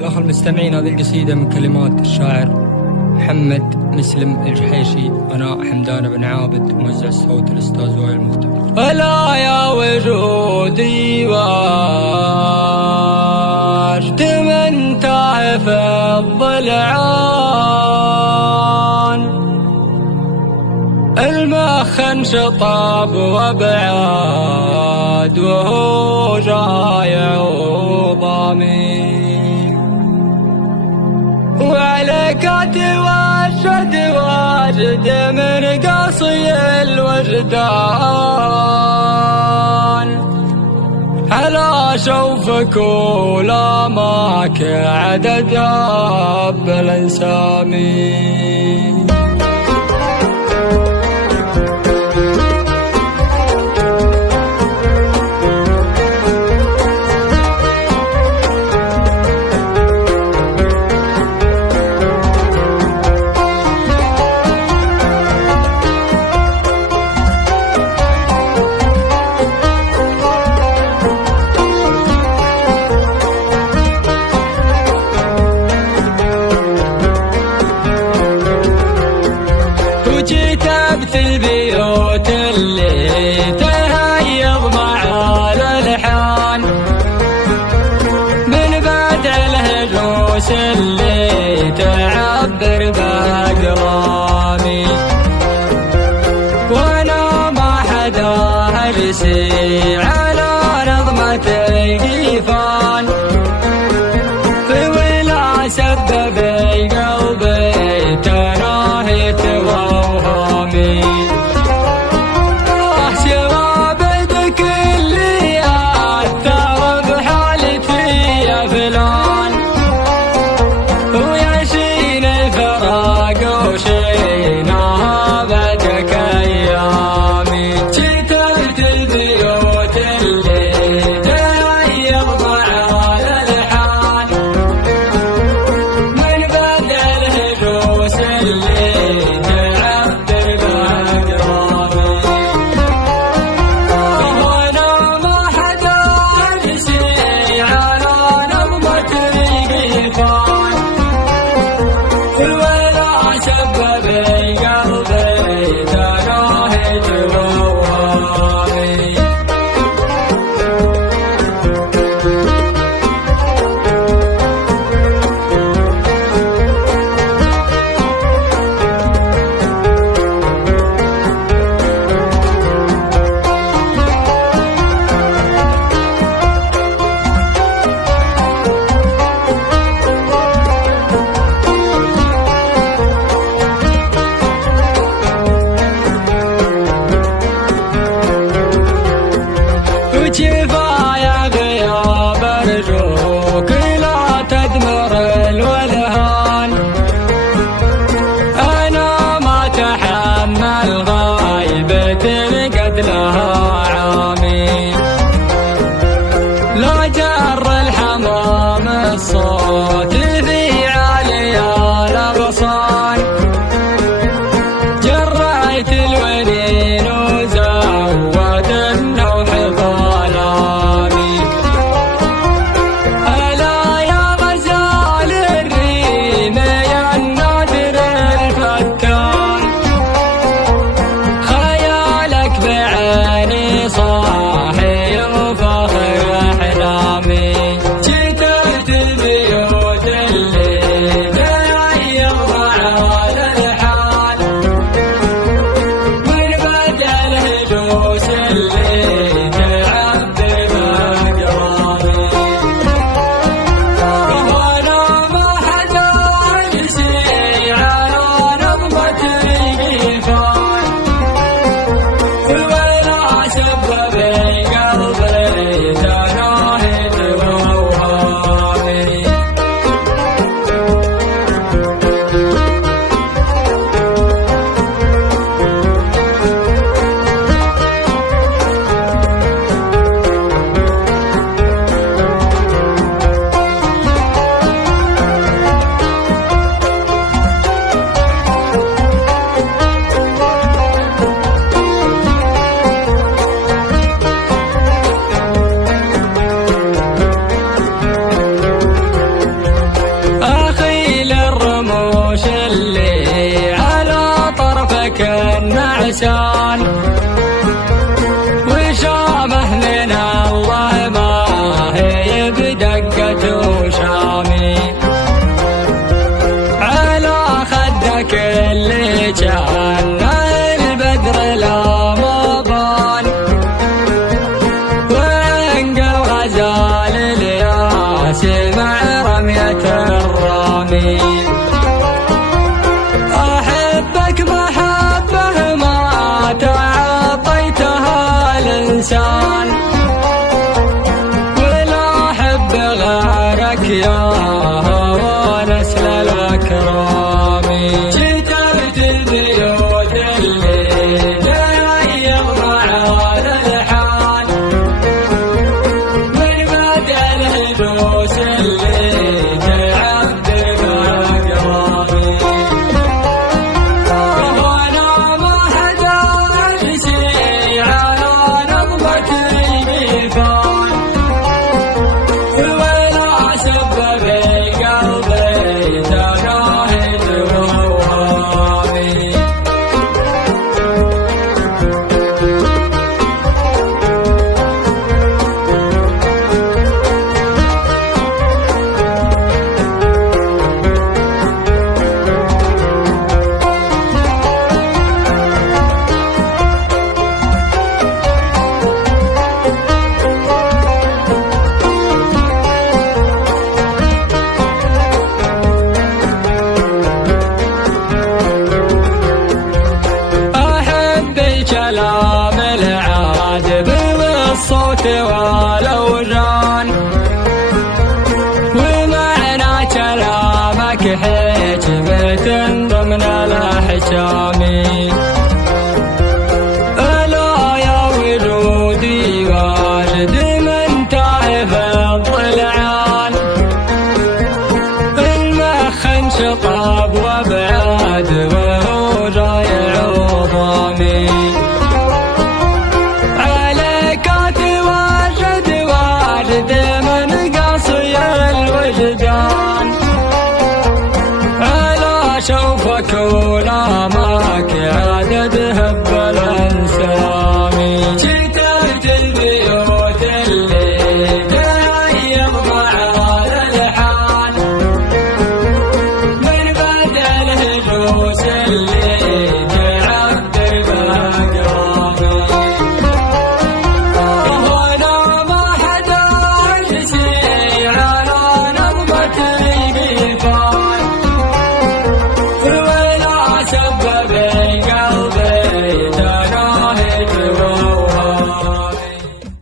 الأخ المستمعين، هذه القصيدة من كلمات الشاعر محمد مسلم الجحيشي، أنا حمدان بن عابد، موزع الصوت الأستاذ وائل المختار. ألا يا وجودي واش تمنتع في الضلعان، المخن شطاب وابعاد وهو جايع وضامي، وعليك توشد واجد من قصي الوجدان، على شوفك ولا ماك عدد بالانسامي. جيت البيوت اللي تهيض مع الالحان، من بدع الهجوس اللي تعبر باقلامي، وانا ما حدا هرسي على نظمة القيفان، في ولا سبب قلبي تناهيت ووهامي، شبابك اللي أثر بحالتي يا فلان، رقة وشامي على خدك اللي كان البدر لا ما بان وانقى غزال الياس مع رمية الرامي أحبك محبة ما تعطيتها الإنسان ولا أحب غيرك يا نسل الأكرام جدرت البيوت اللي تغير معانا الحال من بعد الهدوس اللي تعذب أقرامي وأنا ما حدا أمشي على نظمة الميفان ولا سبب قلبي تناهد وهامي كلام العذب بالصوت والأوزان ومعنى كلامك حكمة ضمن الأحكام